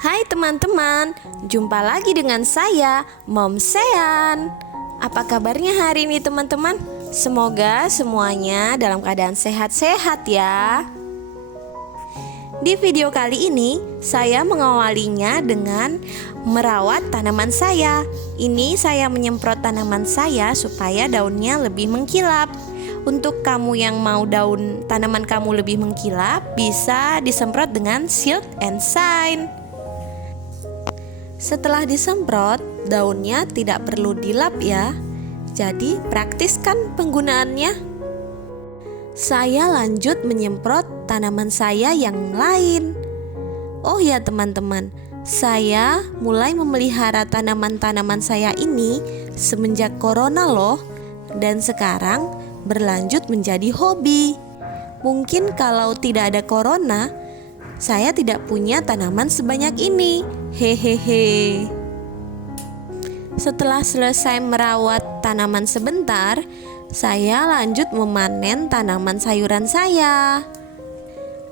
Hai teman-teman, jumpa lagi dengan saya, Mom Sean. Apa kabarnya hari ini teman-teman? Semoga semuanya dalam keadaan sehat-sehat ya. Di video kali ini, saya mengawalinya dengan merawat tanaman saya. Ini saya menyemprot tanaman saya supaya daunnya lebih mengkilap. Untuk kamu yang mau daun tanaman kamu lebih mengkilap, bisa disemprot dengan Silk and Shine. Setelah disemprot, daunnya tidak perlu dilap ya. Jadi praktis kan penggunaannya? Saya lanjut menyemprot tanaman saya yang lain. Oh ya teman-teman, saya mulai memelihara tanaman-tanaman saya ini semenjak corona loh. Dan sekarang berlanjut menjadi hobi. Mungkin kalau tidak ada corona, saya tidak punya tanaman sebanyak ini. Hehehe. Setelah selesai merawat tanaman sebentar, saya lanjut memanen tanaman sayuran saya.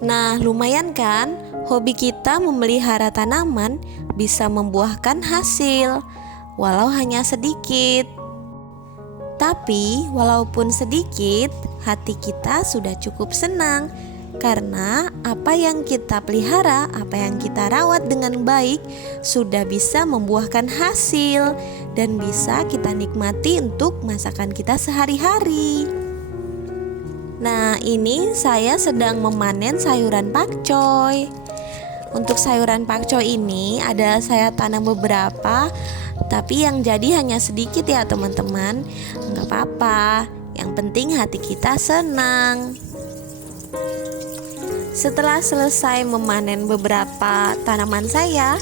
Nah, lumayan kan? Hobi kita memelihara tanaman bisa membuahkan hasil, walau hanya sedikit. Tapi, walaupun sedikit, hati kita sudah cukup senang. Karena apa yang kita pelihara, apa yang kita rawat dengan baik sudah bisa membuahkan hasil dan bisa kita nikmati untuk masakan kita sehari-hari. Nah, ini saya sedang memanen sayuran pakcoy. Untuk sayuran pakcoy ini ada saya tanam beberapa, tapi yang jadi hanya sedikit ya teman-teman. Enggak apa-apa, yang penting hati kita senang. Setelah selesai memanen beberapa tanaman saya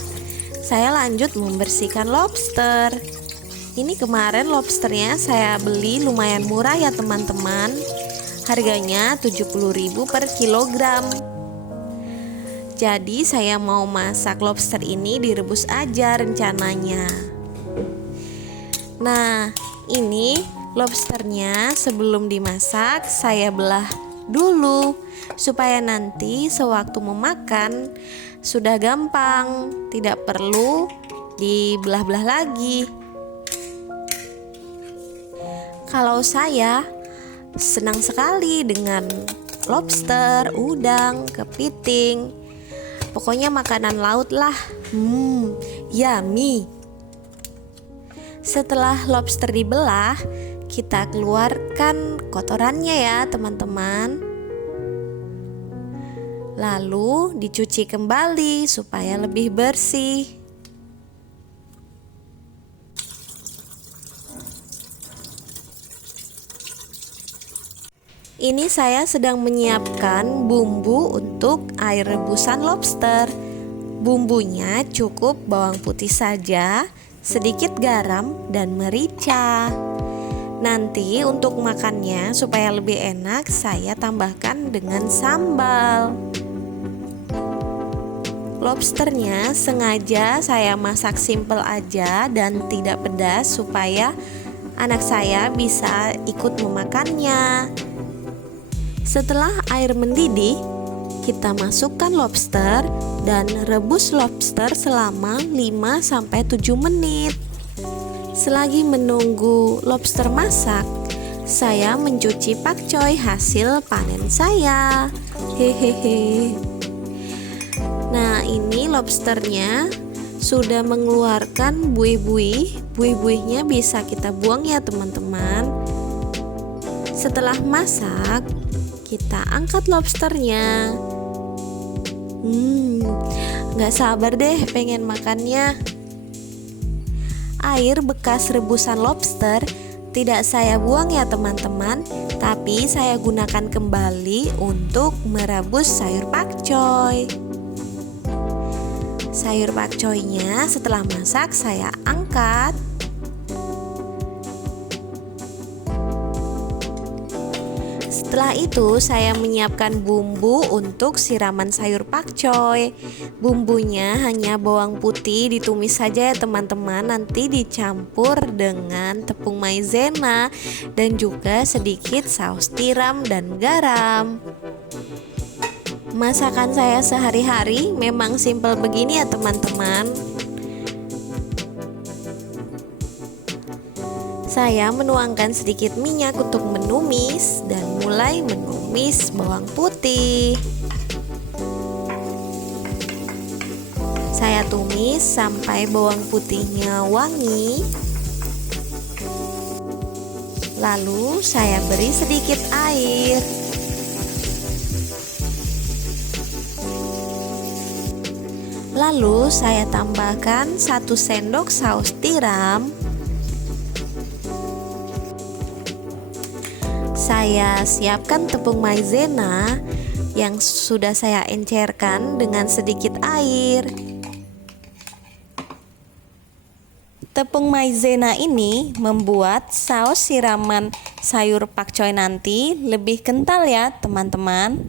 lanjut membersihkan lobster. Ini kemarin lobsternya saya beli lumayan murah ya teman-teman. Harganya 70.000 per kilogram. Jadi saya mau masak lobster ini direbus aja rencananya. Nah, ini lobsternya sebelum dimasak saya belah dulu supaya nanti sewaktu memakan sudah gampang, tidak perlu dibelah-belah lagi. Kalau saya senang sekali dengan lobster, udang, kepiting, pokoknya makanan laut lah. Yummy. Setelah lobster dibelah, kita keluarkan kotorannya ya teman-teman. Lalu dicuci kembali supaya lebih bersih. Ini saya sedang menyiapkan bumbu untuk air rebusan lobster. Bumbunya cukup bawang putih saja, sedikit garam dan merica. Nanti untuk makannya supaya lebih enak saya tambahkan dengan sambal. Lobsternya sengaja saya masak simple aja dan tidak pedas supaya anak saya bisa ikut memakannya. Setelah air mendidih, kita masukkan lobster dan rebus lobster selama 5-7 menit. Selagi menunggu lobster masak, saya mencuci pakcoy hasil panen saya. Hehehe. Nah, ini lobsternya sudah mengeluarkan buih-buih. Buih-buihnya bisa kita buang ya teman-teman. Setelah masak, kita angkat lobsternya. Gak sabar deh pengen makannya. Air bekas rebusan lobster tidak saya buang ya teman-teman, tapi saya gunakan kembali untuk merebus sayur pakcoy. Sayur pakcoynya setelah masak saya angkat. Setelah itu saya menyiapkan bumbu untuk siraman sayur pakcoy. Bumbunya hanya bawang putih ditumis saja ya teman-teman. Nanti dicampur dengan tepung maizena dan juga sedikit saus tiram dan garam. Masakan saya sehari-hari memang simpel begini ya teman-teman. Saya menuangkan sedikit minyak untuk menumis dan mulai menumis bawang putih. Saya tumis sampai bawang putihnya wangi. Lalu saya beri sedikit air. Lalu saya tambahkan 1 sendok saus tiram. Saya siapkan tepung maizena yang sudah saya encerkan dengan sedikit air. Tepung maizena ini membuat saus siraman sayur pakcoy nanti lebih kental ya teman-teman.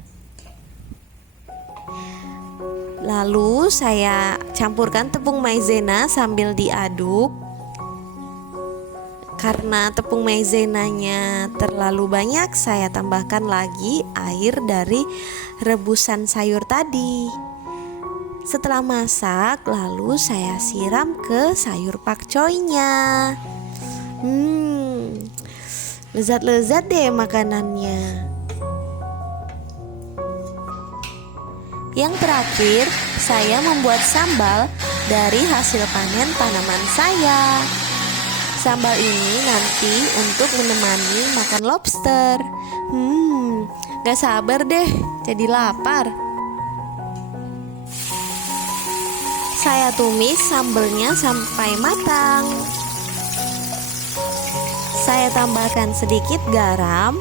Lalu saya campurkan tepung maizena sambil diaduk. Karena tepung maizenanya terlalu banyak, saya tambahkan lagi air dari rebusan sayur tadi. Setelah masak, lalu saya siram ke sayur pakcoynya. Lezat-lezat deh makanannya. Yang terakhir, saya membuat sambal dari hasil panen tanaman saya. Sambal ini nanti untuk menemani makan lobster. Gak sabar deh, jadi lapar. Saya tumis sambalnya sampai matang. Saya tambahkan sedikit garam.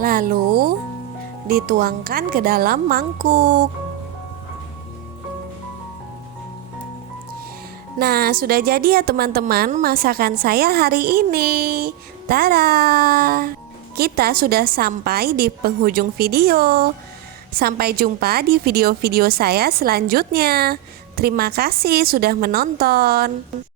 Lalu dituangkan ke dalam mangkuk. Nah, sudah jadi ya teman-teman masakan saya hari ini. Tada! Kita sudah sampai di penghujung video. Sampai jumpa di video-video saya selanjutnya. Terima kasih sudah menonton.